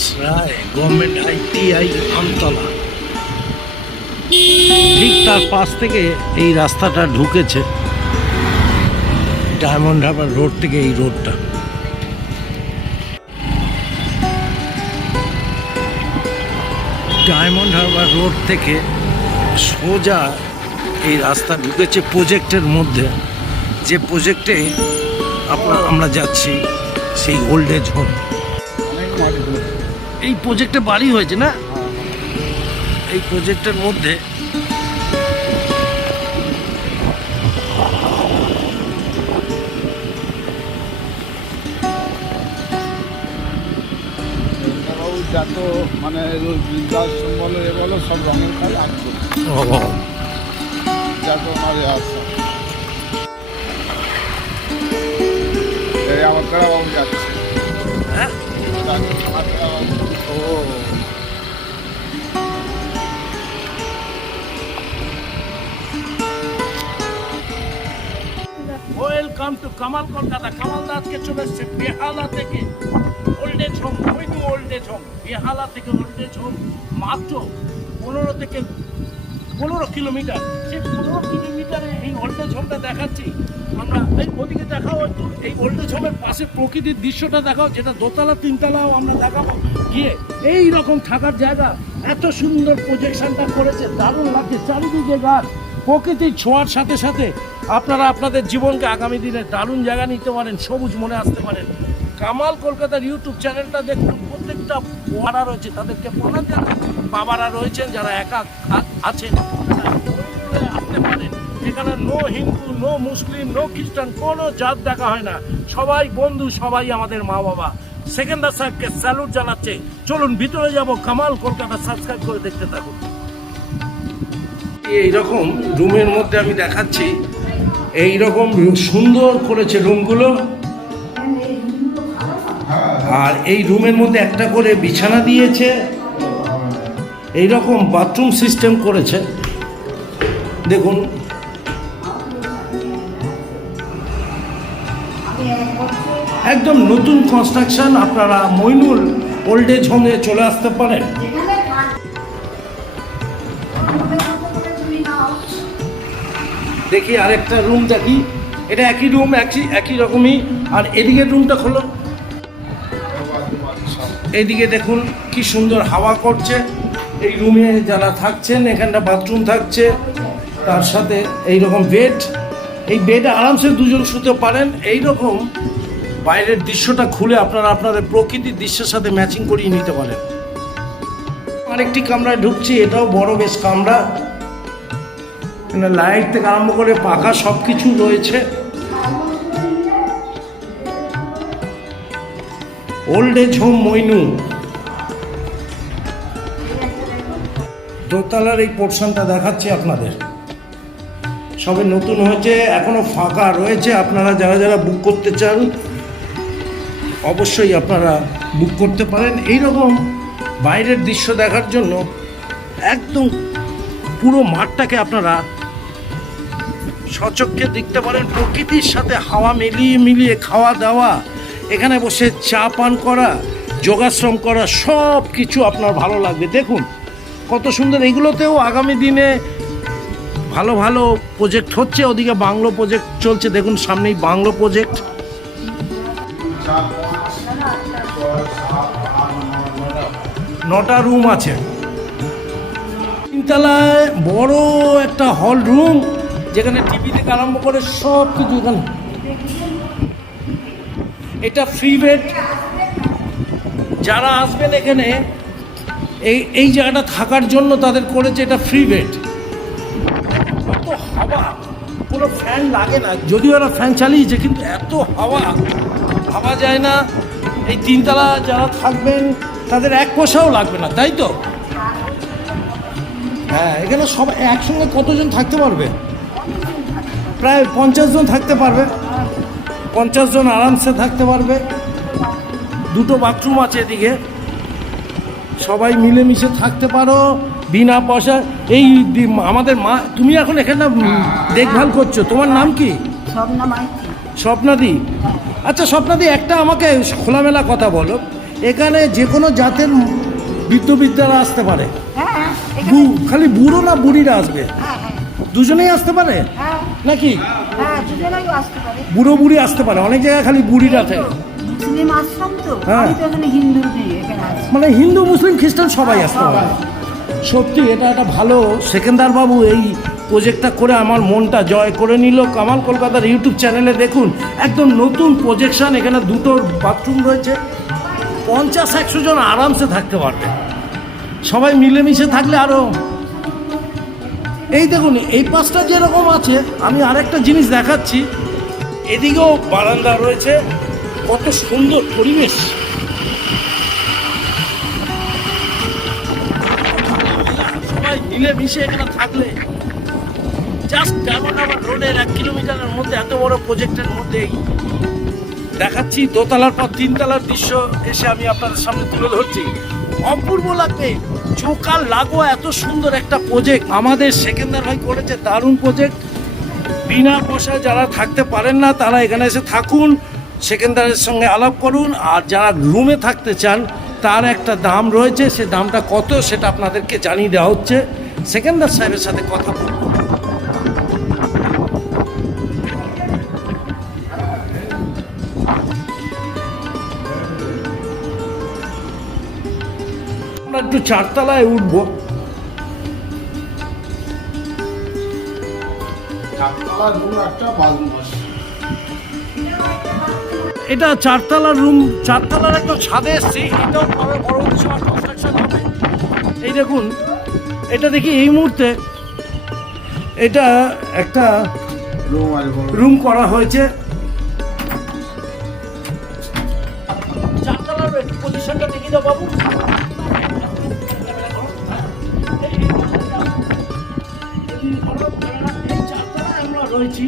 Subhash Roy government ITI Amtala ঠিক তার পাশ থেকে এই রাস্তাটা ঢুকেছে। ডায়মন্ড হারবার রোড থেকে এই রোডটা ডায়মন্ড হারবার রোড থেকে সোজা এই রাস্তা ঢুকেছে প্রজেক্টের মধ্যে। যে প্রজেক্টে আপনার আমরা যাচ্ছি সেই ওল্ড এজ হোম এই প্রজেক্টে বাড়ি হয়েছে না? এই প্রজেক্টের মধ্যে যত মানে বলো এ বলো সব রঙের কাজ যত এ এই আমার কারা বাবু যাচ্ছে। হ্যাঁ? ওয়েলকাম টু কামাল কলকাতা কামাল দাসকে চলে এসছে বেহালা থেকে ওল্ড এজ হোম ওইটু ওল্ড এজ হোম বেহালা থেকে ওল্ড এজ হোম মাত্র পনেরো থেকে পনেরো কিলোমিটার। সেই পনেরো কিলোমিটারে এই ওল্ড এজ হোমটা দেখাচ্ছি। আমরা এই ওদিকে দেখাও একটু, এই ওল্ড এজ হোমের পাশে প্রকৃতির দৃশ্যটা দেখাও, যেটা দোতলা, তিনতলাও আমরা দেখাবো। গিয়ে এই রকম থাকার জায়গা, এত সুন্দর প্রজেকশনটা করেছে, দারুণ লাগছে। চারিদিকে গাছ প্রকৃতির ছোঁয়ার সাথে সাথে আপনারা আপনাদের জীবনকে আগামী দিনে দারুণ জায়গা নিতে পারেন, সবুজ মনে আসতে পারেন। কামাল কলকাতার ইউটিউব চ্যানেলটা দেখুন, প্রত্যেকটা বাবারা রয়েছে, তাদেরকে প্রণাম জানাই। বাবারা রয়েছেন, যারা একা আছেন। এখানে no Hindu no Muslim no খ্রিস্টান, কোনো জাত দেখা হয় না। সবাই বন্ধু, সবাই আমাদের মা বাবা। সেকেন্দার সাহেবকে স্যালুট জানাচ্ছে। চলুন, ভিতরে যাব। কামাল, কলকাতা সাবস্ক্রাইব করে দেখতে থাকুন। এইরকম রুমের মধ্যে আমি দেখাচ্ছি। এই রকম সুন্দর করেছে রুমগুলো। আর এই রুমের মধ্যে একটা করে বিছানা দিয়েছে। এই রকম বাথরুম সিস্টেম করেছে। দেখুন একদম নতুন কনস্ট্রাকশন আপনারা মইনুল ওল্ড এজ হোমে চলে আসতে পারেন। দেখি আরেকটা রুম দেখি। এটা একই রুম একই একই রকমই। আর এদিকে রুমটা খোলো। এদিকে দেখুন কি সুন্দর হাওয়া করছে। এই রুমে যারা থাকছেন এখানটা বাথরুম থাকছে। তার সাথে এই রকম বেড এই বেডে আরামসে দুজন শুতে পারেন। এই রকম বাইরের দৃশ্যটা খুলে আপনারা আপনাদের প্রকৃতির দৃশ্যের সাথে ম্যাচিং করিয়ে নিতে পারেন। আরেকটি কামরায় ঢুকছি, এটাও বড় বেশ কামরা। লাইট থেকে আরম্ভ করে পাখা সব কিছু রয়েছে। Old age home Mainu. দোতলার এই পোর্শনটা দেখাচ্ছি আপনাদের। সবে নতুন হয়েছে, এখনও ফাঁকা রয়েছে, আপনারা যারা যারা বুক করতে চান অবশ্যই আপনারা বুক করতে পারেন। এই রকম বাইরের দৃশ্য দেখার জন্য একদম পুরো মাঠটাকে আপনারা সচক্ষে দেখতে পারেন। প্রকৃতির সাথে হাওয়া মিলিয়ে মিলিয়ে খাওয়া দাওয়া, এখানে বসে চা পান করা, যোগাশ্রম করা সব কিছু আপনার ভালো লাগবে। দেখুন, কত সুন্দর। এগুলোতেও আগামী দিনে ভালো ভালো প্রজেক্ট হচ্ছে। ওদিকে বাংলো প্রজেক্ট চলছে। দেখুন, সামনেই বাংলো প্রজেক্ট নটা রুম আছে। তিনতলায় বড় একটা হল রুম, যেখানে টিভি থেকে আরম্ভ করে সব কিছু এখানে। এটা ফ্রি বেড যারা আসবেন এখানে, এই এই জায়গাটা থাকার জন্য তাদের করেছে এটা ফ্রি বেড এত হাওয়া কোনো ফ্যান লাগে না। যদিও ওরা ফ্যান চালিয়েছে, কিন্তু এত হাওয়া। ভাবা যায় না, এই তিনতলা যারা থাকবেন তাদের এক পয়সাও লাগবে না তাই তো? হ্যাঁ এখানে সব একসঙ্গে কতজন থাকতে পারবে? প্রায় পঞ্চাশ জন থাকতে পারবে। পঞ্চাশ জন আরামসে থাকতে পারবে। দুটো বাথরুম আছে এদিকে। সবাই মিলেমিশে থাকতে পারো বিনা পয়সা এই আমাদের মা তুমি এখন এখানে দেখভাল করছ তোমার নাম কি? স্বপ্না স্বপ্নাদি? আচ্ছা স্বপ্নাদি একটা আমাকে খোলামেলা কথা বলো। এখানে যে কোনো জাতের বিদ্যবিদ্যারা আসতে পারে। হ্যাঁ হ্যাঁ খালি বুড়ো না বুড়িরা আসবে? হ্যাঁ দুজনেই আসতে পারে? নাকি? বুড়ো বুড়ি আসতে পারে অনেক জায়গায় খালি বুড়িরা থাকে মানে হিন্দু মুসলিম খ্রিস্টান সবাই আসতে পারে। সত্যি এটা একটা ভালো সেকেন্দার বাবু এই প্রজেক্টটা করে আমার মনটা জয় করে নিল। কামাল কলকাতার ইউটিউব চ্যানেলে দেখুন একদম নতুন প্রজেকশন এখানে দুটো বাথরুম রয়েছে। পঞ্চাশ, একশো জন আরামসে থাকতে পারবে সবাই মিলেমিশে থাকলে আরও এই দেখুন, এই পাশটা যেরকম আছে, আমি আরেকটা জিনিস দেখাচ্ছি। এদিকেও বারান্দা রয়েছে। কত সুন্দর পরিবেশ। সবাই মিলে মিশে এখানে থাকলে। জাস্ট যেমন আমার রোডের এক কিলোমিটারের মধ্যে, এত বড় প্রজেক্টের মধ্যে দেখাচ্ছি, দোতলার পর তিনতলার দৃশ্য এসে আমি আপনাদের সামনে তুলে ধরছি। অপূর্ব লাগবে চোকার লাগোয়া এত সুন্দর একটা প্রজেক্ট আমাদের সেকেন্দার ভাই করেছে দারুণ প্রজেক্ট বিনা পয়সায় যারা থাকতে পারেন না, তারা এখানে এসে থাকুন, সেকেন্দারের সঙ্গে আলাপ করুন, আর যারা রুমে থাকতে চান, তার একটা দাম রয়েছে, সে দামটা কত সেটা আপনাদেরকে জানিয়ে দেওয়া হচ্ছে। সেকেন্দার সাহেবের সাথে কথা বলব। আমরা একটু চারতলায় উঠবো। এটা চারতলার রুম চারতলার একটা ছাদে এসছি এটাও পরে পরবর্তী সময় কনস্ট্রাকশন হবে। এই দেখুন এটা দেখি এই মুহূর্তে এটা একটা রুম করা হয়েছে। রয়েছি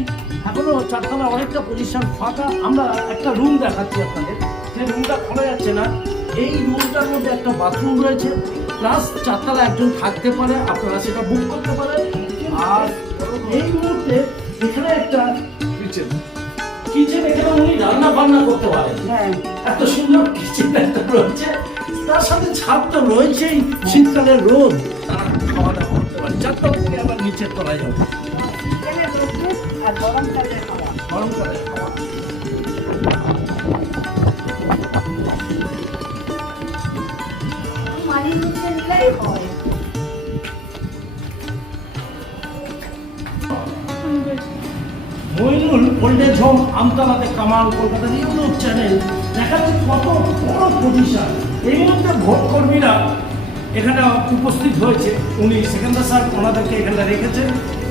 এখনও চারতলা অনেকটা পজিশন ফাঁকা। আমরা একটা রুম দেখাচ্ছি আপনাদের। যে রুমটা খোলা যাচ্ছে না। এই রুমটার মধ্যে একটা বাথরুম রয়েছে। প্লাস চারতলা একজন থাকতে পারে। আপনারা সেটা বুক করতে পারেন। আর এই মুহূর্তে এখানে একটা কিচেন কিচেন এখানে উনি রান্না বান্না করতে পারেন। হ্যাঁ। এত সুন্দর কিচেন একটা রয়েছে। তার সাথে ছাদ তো রয়েছেই। শীতকালের রোদ। তারা খাওয়া দাওয়া করতে পারে। চারটা থেকে আবার নিচের তলায় যাবে। আর গরমকালে খাওয়া খাওয়া হয়। মইনুল ওল্ড এজ হোম আমতলাতে কামাল কলকাতার ইউটিউব চ্যানেল দেখাচ্ছে কত বড় পজিশন এই মুহূর্তে ভোট কর্মীরা এখানে উপস্থিত হয়েছে। উনি সেকেন্দার স্যার ওনাদেরকে এখানে রেখেছেন।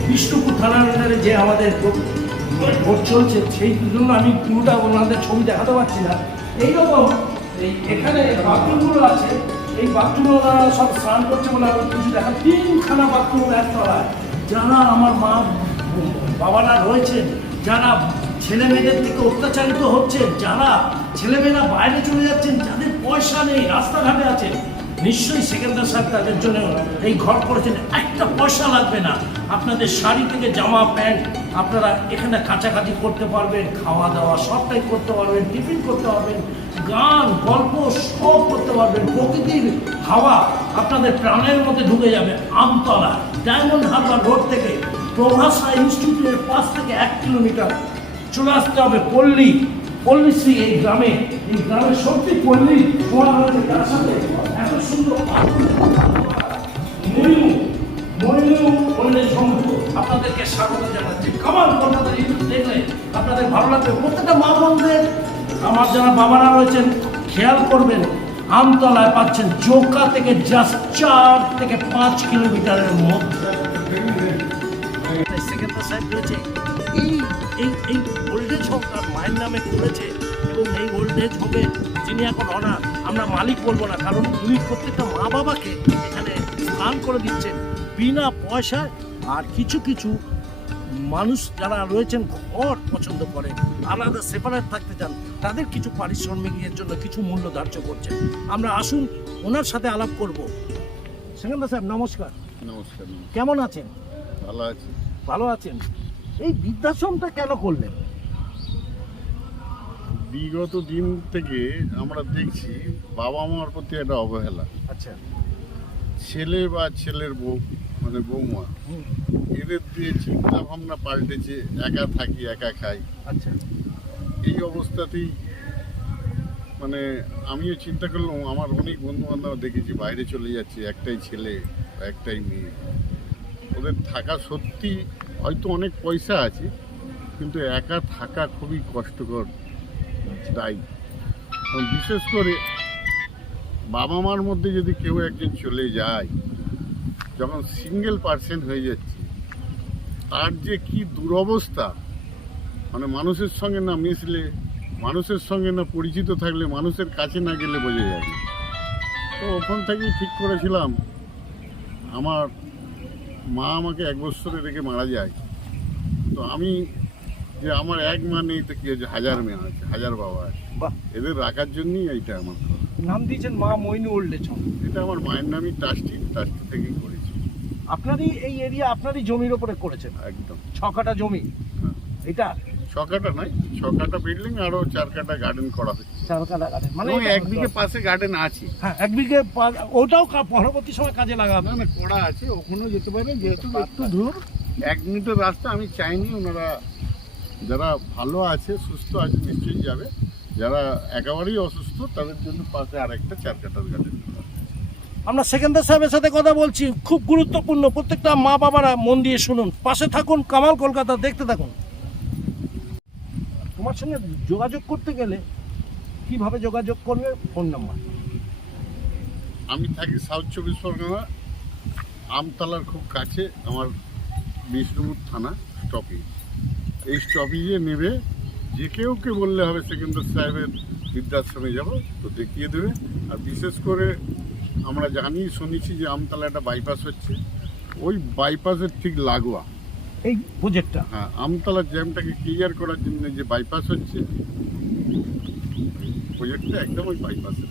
বিষ্ণুপুর থানার আন্ডারে যে আমাদের ভোট- চলছে, সেই জন্য আমি পুরোটা ওনাদের ছবি দেখাতে পারছি না। এইরকম এই এখানে বাথরুমগুলো আছে, এই বাথরুমে ওনারা সব স্নান করছে বলে আমি কিছু দেখা তিনখানা বাথরুম একতলায় যারা আমার মা, বাবারা রয়েছেন, যারা ছেলে মেয়েদের থেকে অত্যাচারিত হচ্ছে যারা ছেলেমেয়েরা বাইরে চলে যাচ্ছেন, যাদের পয়সা নেই, রাস্তাঘাটে আছেন নিশ্চয়ই সেকেন্দার সাহেব তাদের জন্য এই ঘর করেছেন। একটা পয়সা লাগবে না। আপনাদের শাড়ি থেকে জামা, প্যান্ট আপনারা এখানে কাছাকাছি করতে পারবেন খাওয়া দাওয়া সবটাই করতে পারবেন, টিফিন করতে পারবেন, গান, গল্প সব করতে পারবেন। প্রকৃতির হাওয়া আপনাদের প্রাণের মধ্যে ঢুকে যাবে আমতলা, ডায়মন্ড হারবার রোড থেকে। প্রভাসা ইনস্টিটিউটের পাঁচ থেকে এক কিলোমিটার। চলে আসতে হবে পল্লী। পল্লীশ্রী এই গ্রামে। এই গ্রামে সত্যি পল্লী তোমার সাথে আপনাদেরকে স্বাগত জানাচ্ছি। কামাল কলকাতা আপনাদের ভালো প্রত্যেকটা মা বোনদের, আমার যারা বাবারা রয়েছেন, খেয়াল করবেন, আমতলায় পাচ্ছেন চৌকা থেকে জাস্ট চার থেকে পাঁচ কিলোমিটারের মধ্যে। সেকেন্দার সাহেব রয়েছে, এই এই এই ওল্ড এজ হোম তার মায়ের নামে করেছে। এবং এই ওল্ড এজ হোমে যিনি এখন অনার আমরা মালিক বলব না কারণ উনি প্রত্যেকটা মা বাবাকে এখানে স্নান করে দিচ্ছেন বিনা পয়সায়। আর কিছু কিছু মানুষ যারা রয়েছেন ঘর পছন্দ করে আলাদা সেপারেট থাকতে চান তাদের কিছু পারিশ্রমিকের জন্য কিছু মূল্য ধার্য করছেন। আমরা আসুন ওনার সাথে আলাপ করব। সেকেন্দার সাহেব নমস্কার। নমস্কার নমস্কার। কেমন আছেন? ভালো আছি। ভালো আছেন? এই বৃদ্ধাশ্রমটা কেন করলেন? বিগত দিন থেকে আমরা দেখছি বাবা মার প্রতি একটা অবহেলা। আচ্ছা। ছেলে বা ছেলের বউ মানে বৌমা এদের দিয়ে চিন্তা ভাবনা পাল্টেছে একা থাকি একা খাই। আচ্ছা। এই অবস্থাতেই মানে আমিও চিন্তা করলাম আমার অনেক বন্ধু বান্ধব দেখেছি বাইরে চলে যাচ্ছে একটাই ছেলে বা একটাই মেয়ে। ওদের থাকা সত্যি হয়তো অনেক পয়সা আছে কিন্তু একা থাকা খুবই কষ্টকর। তাই। বিশেষ করে বাবা মার মধ্যে যদি কেউ একজন চলে যায়, যখন সিঙ্গেল পার্সেন হয়ে যাচ্ছে, তার যে কি দুরবস্থা মানে মানুষের সঙ্গে না মিশলে, মানুষের সঙ্গে না পরিচিত থাকলে মানুষের কাছে না গেলে বোঝা যাবে তো ওখান থেকেই ঠিক করেছিলাম, আমার মা আমাকে এক বছরে রেখে মারা যায়। তো আমি যে আমার এক মা নেই তো কি হয়েছে? হাজার মেয়ে আছে হাজার বাবা আছে। বাহ। এদের রাখার জন্যই এইটা আমার নাম দিয়েছেন মা মইনু ওল্ড এজ এটা আমার মায়ের নামই ট্রাস্টি ট্রাস্টি থেকেই করেছি। আপনারই এই এরিয়া আপনারই জমির ওপরে করেছেন? একদম। ছ কাটা জমি? হ্যাঁ। এটা? ছ কাটা নয় ছ কাটা বিল্ডিং আরও চার কাটা গার্ডেন করা হয়েছে। চার কাটা গার্ডেন মানে এটা- একদিকে পাশে গার্ডেন আছে। হ্যাঁ এক বিঘে ওটাও পরবর্তী সময় কাজে লাগাবে না না করা আছে ওখানেও যেতে পারে যেহেতু একটু দূর। এক মিনিটের রাস্তা আমি চাইনি ওনারা যারা ভালো আছে সুস্থ আছে নিশ্চয়ই যাবে। যারা একেবারেই অসুস্থ তাদের জন্য পাশে আরেকটা চার কাটার গার্ডেন আমরা সেকেন্দার সাহেবের সাথে কথা বলছি। খুব গুরুত্বপূর্ণ প্রত্যেকটা মা বাবারা মন দিয়ে শুনুন। পাশে থাকুন কামাল কলকাতা দেখতে থাকুন। তোমার সঙ্গে যোগাযোগ করতে গেলে কীভাবে যোগাযোগ করবে? Phone number. আমি থাকি সাউথ চব্বিশ পরগনা আমতলার খুব কাছে আমার বিষ্ণুপুর থানা স্টপেজ। এই স্টপেজে নেবে যে কেউ কে বললে হবে সেকেন্দার সাহেবের বৃদ্ধাশ্রমে যাব তো দেখিয়ে দেবে। আর বিশেষ করে আমরা জানি শুনেছি যে আমতলা একটা বাইপাস হচ্ছে। ওই বাইপাসের ঠিক লাগোয়া। এই প্রজেক্টটা হ্যাঁ আমতলার জ্যামটাকে ক্লিয়ার করার জন্য যে বাইপাস হচ্ছে প্রজেক্টটা একদম ওই বাইপাসের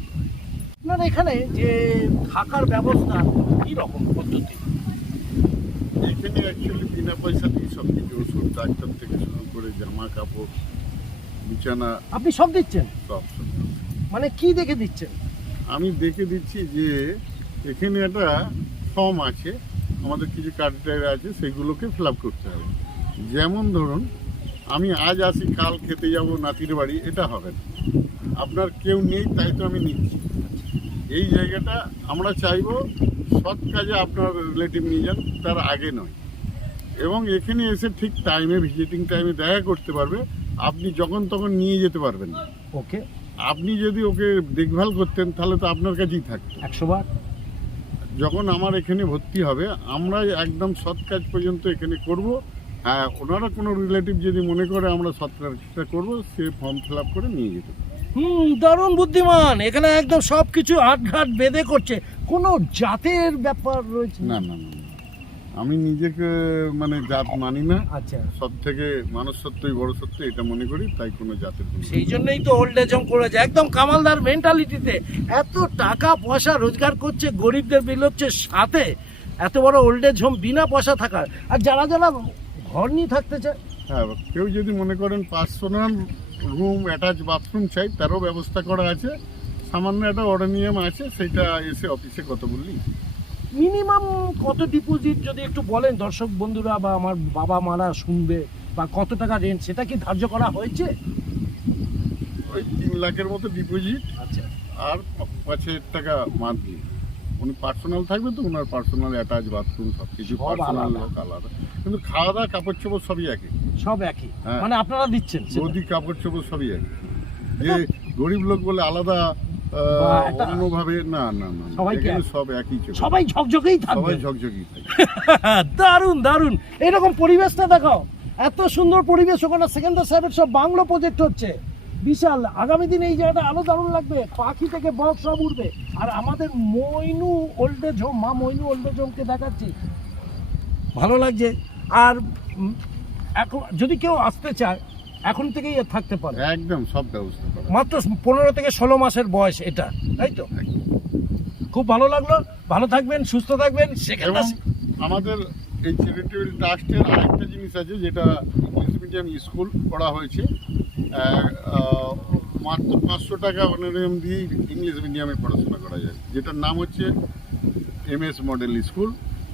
আপনার এখানে যে থাকার ব্যবস্থা কি রকম পদ্ধতি? এখানে অ্যাকচুয়ালি বিনা পয়সাতেই সব কিছু ওষুধ ডাক্তার থেকে শুরু করে জামা কাপড় বিছানা আপনি সব দিচ্ছেন? সব সব। মানে কি দেখে দিচ্ছেন? আমি দেখে দিচ্ছি যে এখানে একটা ফর্ম আছে আমাদের কিছু ক্রাইটেরিয়া আছে সেগুলোকে ফিল আপ করতে হবে। যেমন ধরুন আমি আজ আসি কাল খেতে যাব নাতির বাড়ি এটা হবে না। আপনার কেউ নেই তাই তো আমি নিচ্ছি। এই জায়গাটা আমরা চাইব সৎ কাজে আপনার রিলেটিভ নিয়ে যান তার আগে নয়। এবং এখানে এসে ঠিক টাইমে ভিজিটিং টাইমে দেখা করতে পারবে আপনি যখন তখন নিয়ে যেতে পারবেন। না ওকে। আপনি যদি ওকে দেখভাল করতেন তাহলে তো আপনার কাছেই থাকতো। একশো বার। যখন আমার এখানে ভর্তি হবে আমরা একদম সৎ কাজ পর্যন্ত এখানে করব। হ্যাঁ ওনারা কোনো রিলেটিভ যদি মনে করে আমরা সৎ কাজটা করব সে ফর্ম ফিল আপ করে নিয়ে যেতে পারে হুম দারুণ বুদ্ধিমান। এখানে একদম সব কিছু আটঘাট বেঁধে করছে। কোনো জাতের ব্যাপার রয়েছে? না না না। আমি নিজেকে মানে জাত মানি না। আচ্ছা। সব থেকে মানুষ সত্যই বড় সত্য এটা মনে করি তাই কোনো জাতের সেই জন্যই তো ওল্ড এজ হোম করেছে একদম কামালদার মেন্টালিটিতে এত টাকা পয়সা রোজগার করছে গরিবদের বিল হচ্ছে সাথে। এত বড় ওল্ড এজ হোম বিনা পয়সা থাকার। আর যারা যারা ঘর নিয়ে থাকতে চায় হ্যাঁ কেউ যদি মনে করেন পার্সোনাল রুম অ্যাটাচ বাথরুম চাই তারও ব্যবস্থা করা আছে। সামান্য একটা অর্ডানিয়াম আছে সেটা এসে অফিসে কত বললি। মিনিমাম কত ডিপোজিট যদি একটু বলেন দর্শক বন্ধুরা বা আমার বাবা মারা শুনবে বা কত টাকা রেন্ট সেটা কি ধার্য করা হয়েছে? ওই তিন লাখের মতো ডিপোজিট আচ্ছা। আর পাঁচ হাজার টাকা মান্থলি উনি পার্সোনাল থাকবে তো ওনার পার্সোনাল অ্যাটাচ বাথরুম সব কিছু সব পার্সোনাল আলাদা। লোক আলাদা। কিন্তু খাওয়া দাওয়া কাপড় চোপড় সবই একই। সব একই। হ্যাঁ। মানে আপনারা দিচ্ছেন সেটা? গদি কাপড় চোপড় সবই একই। যে গরিব লোক বলে আলাদা আহ, বা একটা- অন্যভাবে না না না না। সবাইকে এখানে এক- সব একই সবাই ঝকঝকেই থাকবে। সবাই ঝকঝকি থাকে দারুণ দারুণ এরকম পরিবেশটা দেখাও। এত সুন্দর পরিবেশ ওখানে সেকেন্দার সাহেবের সব বাংলো প্রজেক্ট হচ্ছে। বিশাল। আগামী দিনে এই জায়গাটা আরও দারুণ লাগবে। পাখি থেকে বক সব উঠবে। আর আমাদের মইনু ওল্ড এজ হোম মা মইনু ওল্ড এজ হোমকে দেখাচ্ছি। ভালো লাগছে। আর এখন যদি কেউ আসতে চায় এখন থেকেই থাকতে পারে। একদম সব ব্যবস্থা মাত্র পনেরো থেকে ষোলো মাসের বয়স এটা। তাই তো? খুব ভালো লাগল। ভালো থাকবেন সুস্থ থাকবেন। সেখানে আমাদের এই চ্যারিটেবল ট্রাস্টের আরেকটা জিনিস আছে যেটা ইংলিশ মিডিয়াম স্কুল করা হয়েছে। মাত্র পাঁচশো টাকা অনারিয়াম দিয়েই ইংলিশ মিডিয়ামে পড়াশোনা করা যায়। যেটার নাম হচ্ছে এম এস মডেল স্কুল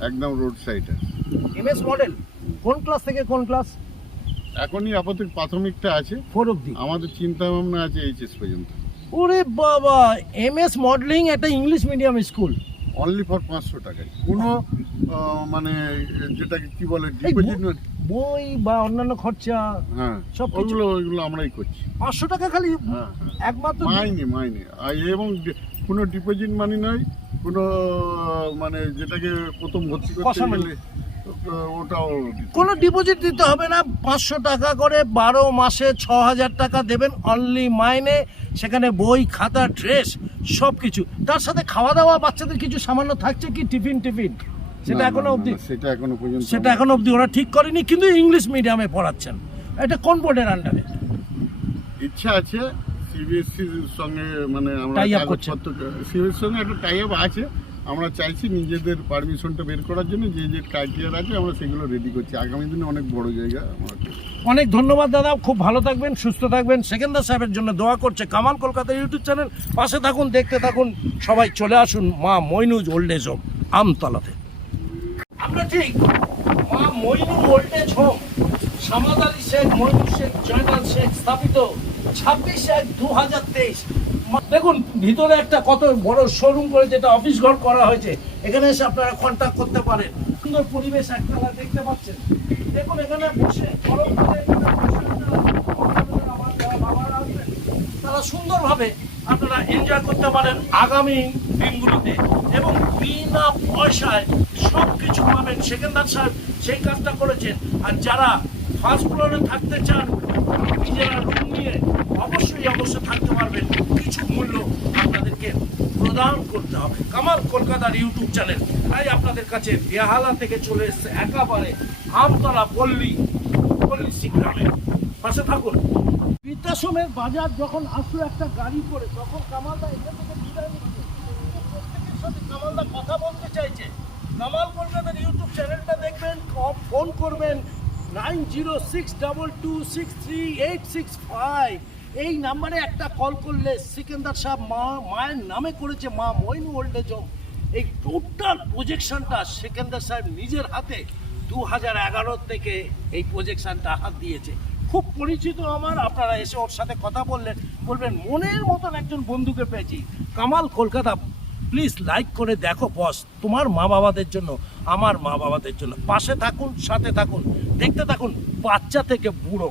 একদম রোড সাইডে এমএস মডেল কোন ক্লাস থেকে কোন ক্লাস এখনই আপাতত প্রাথমিকটা আছে। ফোর অব্দি। আমাদের চিন্তা ভাবনা আছে এইচএস পর্যন্ত। ওরে বাবা এমএস মডেলিং একটা English medium school only for পাঁচশো টাকায়। কোনো মানে যেটাকে কি বলে ডিপোজিট বই বা অন্যান্য খরচা হ্যাঁ সবকিছু। ওগুলো ওইগুলো আমরাই করছি। পাঁচশো টাকা খালি হ্যাঁ হ্যাঁ। একমাত্র মাইনে মাইনে। আর এবং কোনো ডিপোজিট মানি নয় কোনো মানে যেটাকে প্রথম ভর্তি করতে গেলে ওটাও দিতে কোনো ডিপোজিট দিতে হবে না পাঁচশো টাকা করে বারো মাসে ছ হাজার টাকা দেবেন অনলি মাইনে সেখানে বই খাতা ড্রেস সব কিছু তার সাথে খাওয়া দাওয়া বাচ্চাদের কিছু সামান্য থাকছে কি? Tiffin tiffin. সেটা এখনও অবধি সেটা এখনও পর্যন্ত সেটা এখনও অবধি ওরা ঠিক করেনি কিন্তু ইংলিশ মিডিয়ামে পড়াচ্ছেন। এটা কোন বোর্ডের আন্ডারে ইচ্ছা আছে সিবিএসসির সঙ্গে মানে আমরা সিবিএসসির সঙ্গে একটা টাই আপ আছে। আমরা চাইছি নিজেদের পারমিশনটা বের করার জন্য যে যে ক্রাইটেরিয়া আছে আমরা সেগুলো রেডি করছি। আগামী দিনে অনেক বড় জায়গা অনেক ধন্যবাদ দাদা। খুব ভালো থাকবেন সুস্থ থাকবেন। সেকেন্দার সাহেবের জন্য দোয়া করছে কামাল কলকাতা ইউটিউব চ্যানেল। পাশে থাকুন দেখতে থাকুন। সবাই চলে আসুন মা মইনুজ ওল্ড এজ হোম আমতলাতে। আমরা ঠিক মা Mainu old age home Samad Ali Sheikh Mainu Sheikh, Joynal Sheikh স্থাপিত ছাব্বিশ এক দু হাজার তেইশ দেখুন, ভিতরে একটা কত বড় শোরুম করে যেটা অফিস ঘর করা হয়েছে, এখানে এসে আপনারা কন্ট্যাক্ট করতে পারেন। সুন্দর পরিবেশ একতলা দেখতে পাচ্ছেন। দেখুন, এখানে বসে গরম করে তারা সুন্দরভাবে আপনারা এনজয় করতে পারেন আগামী দিনগুলোতে। এবং বিনা পয়সায় সব কিছু পাবেন সেকেন্দার সাহেব সেই কাজটা করেছেন। আর যারা ফার্স্ট ফ্লোরে থাকতে চান, নিজেরা রুম নিয়ে অবশ্যই অবশ্যই থাকতে পারবেন। কিছু মূল্য আপনাদেরকে প্রদান করতে হবে। কামাল কলকাতার ইউটিউব চ্যানেল। তাই আপনাদের কাছে বেহালা থেকে চলে এসছে একেবারে আমতলা পল্লী পল্লী গ্রামে। পাশে থাকুন। বৃদ্ধাশ্রমের বাজার যখন আসলো একটা গাড়ি করে, তখন কামালদা এখান থেকে বিদায় নিচ্ছে। প্রত্যেকের সাথে কামালদা কথা বলতে চাইছে। কামাল কলকাতার ইউটিউব চ্যানেলটা দেখবেন ফোন করবেন, nine zero six double two six three eight six five. এই নাম্বারে একটা কল করলে সিকেন্দার সাহেব মা, মায়ের নামে করেছে মা মইনু ওল্ড এজ এই টোটাল প্রজেকশনটা সিকেন্দার সাহেব নিজের হাতে দু হাজার এগারো থেকে এই প্রজেকশনটা হাত দিয়েছে। খুব পরিচিত আমার, আপনারা এসে ওর সাথে কথা বললেন বলবেন, মনের মতন একজন বন্ধুকে পেয়েছি। কামাল কলকাতা প্লিজ লাইক করে দেখো বস তোমার মা বাবাদের জন্য, আমার মা বাবাদের জন্য। পাশে থাকুন, সাথে থাকুন, দেখতে থাকুন, বাচ্চা থেকে বুড়ো।